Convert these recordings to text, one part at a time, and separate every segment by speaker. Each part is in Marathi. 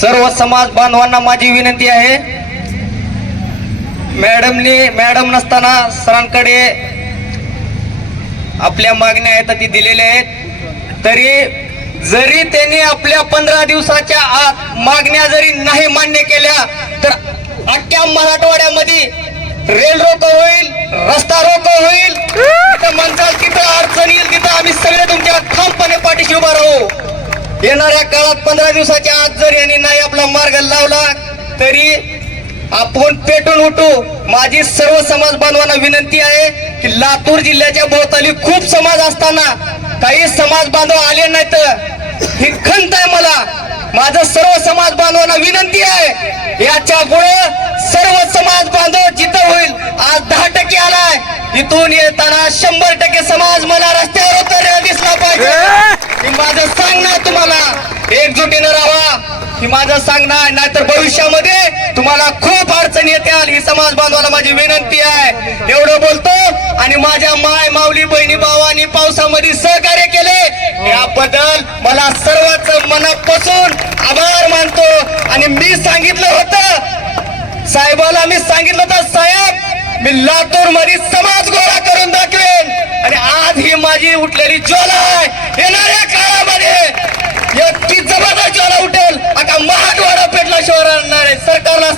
Speaker 1: सर्व समाज बांधवांना माझी विनंती आहे. मॅडमनी मॅडम नसताना सरांकडे आपल्या मागण्या आहेत ती दिलेल्या आहेत. तरी जरी त्यांनी आपल्या पंधरा दिवसाच्या आत मागण्या जरी नाही मान्य केल्या तर अख्ख्या मराठवाड्यामध्ये रेल रोको होईल रस्ता रोको होईल. तिथं म्हणताल तिथं अडचण येईल तिथं आम्ही सगळे तुमच्या ठामपणे पाठीशी उभा राहू. येणाऱ्या काळात पंधरा दिवसाच्या आत जर यांनी नाही आपला मार्ग लावला तरी आपण पेटून उठू. माझी सर्व समाज बांधवांना विनंती आहे की लातूर जिल्ह्याच्या भोवताली खूप समाज असताना काही समाज बांधव आले नाहीत. ही खंत आहे मला. माझं सर्व समाज बांधवांना विनंती आहे. याच्यापुढे सर्व समाज बांधव जिथं होईल आज दहा टक्के आलाय. इथून येताना शंभर टक्के समाज मला रस्त्यावर उतरलेला दिसला पाहिजे. माझं सांगणं तुम्हाला. एकजुटीनं राहा ही माझं सांगणं आहे नाहीतर भविष्यामध्ये तुम्हाला खूप अडचणी येतील. ही समाज बांधवाला माझी विनंती आहे. एवढं बोलतो आणि माझ्या माय माऊली बहिणी भावानी पावसामध्ये सहकार्य केले. याबद्दल मला सर्वच मनापासून आभार मानतो. आणि मी सांगितलं होतं. साहेबाला मी सांगितलं होतं साहेब मी लातूरमध्ये समाज गोळा करून दाखवेन. आणि आज ही माझी उठलेली ज्वाला आहे.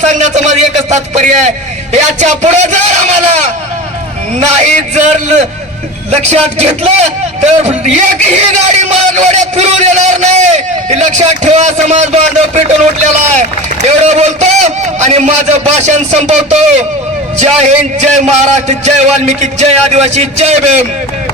Speaker 1: सांगण्याचं माझं एकच तात्पर्य आहे याच्यापुढे जर आम्हाला नाही जर लक्षात घेतलं तर एकही गाडी मराठवाड्यात फिरून येणार नाही. लक्षात ठेवा समाज बांधव पेटून उठलेला आहे. एवढं बोलतो आणि माझं भाषण संपवतो. जय हिंद जय महाराष्ट्र जय वाल्मिकी जय आदिवासी जय भीम.